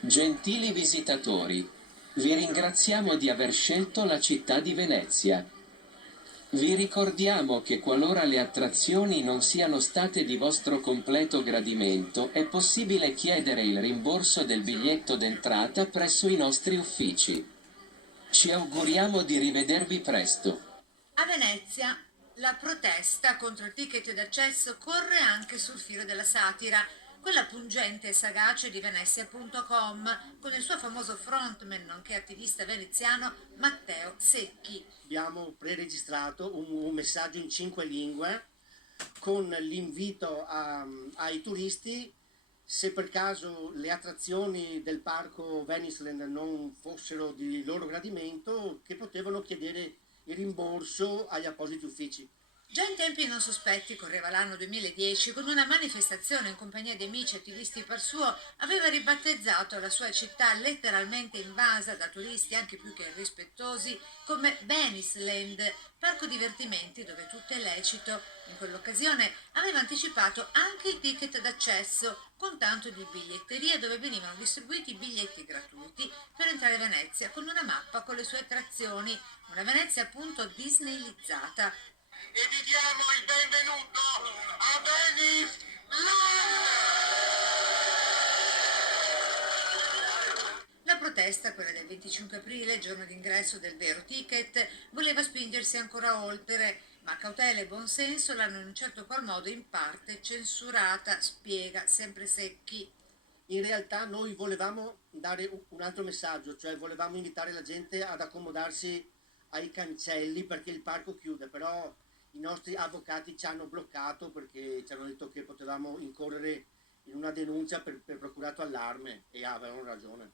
Gentili visitatori, vi ringraziamo di aver scelto la città di Venezia. Vi ricordiamo che qualora le attrazioni non siano state di vostro completo gradimento, è possibile chiedere il rimborso del biglietto d'entrata presso i nostri uffici. Ci auguriamo di rivedervi presto. A Venezia la protesta contro il ticket d'accesso corre anche sul filo della satira, quella pungente e sagace di Venezia.com, con il suo famoso frontman, nonché attivista veneziano, Matteo Secchi. Abbiamo preregistrato un messaggio in 5 lingue con l'invito ai turisti, se per caso le attrazioni del parco Veniceland non fossero di loro gradimento, che potevano chiedere il rimborso agli appositi uffici. Già in tempi non sospetti, correva l'anno 2010, con una manifestazione in compagnia di amici attivisti per suo, aveva ribattezzato la sua città letteralmente invasa da turisti anche più che irrispettosi come Veniceland, parco divertimenti dove tutto è lecito. In quell'occasione aveva anticipato anche il ticket d'accesso con tanto di biglietteria dove venivano distribuiti biglietti gratuiti per entrare a Venezia con una mappa con le sue attrazioni, una Venezia appunto disneylizzata. E vi diamo il benvenuto a Venice La protesta, quella del 25 aprile, giorno d'ingresso del vero ticket, voleva spingersi ancora oltre, ma cautela e buonsenso l'hanno in un certo qual modo in parte censurata, spiega sempre Secchi. In realtà noi volevamo dare un altro messaggio, cioè volevamo invitare la gente ad accomodarsi ai cancelli perché il parco chiude, però i nostri avvocati ci hanno bloccato perché ci hanno detto che potevamo incorrere in una denuncia per procurato allarme e avevano ragione.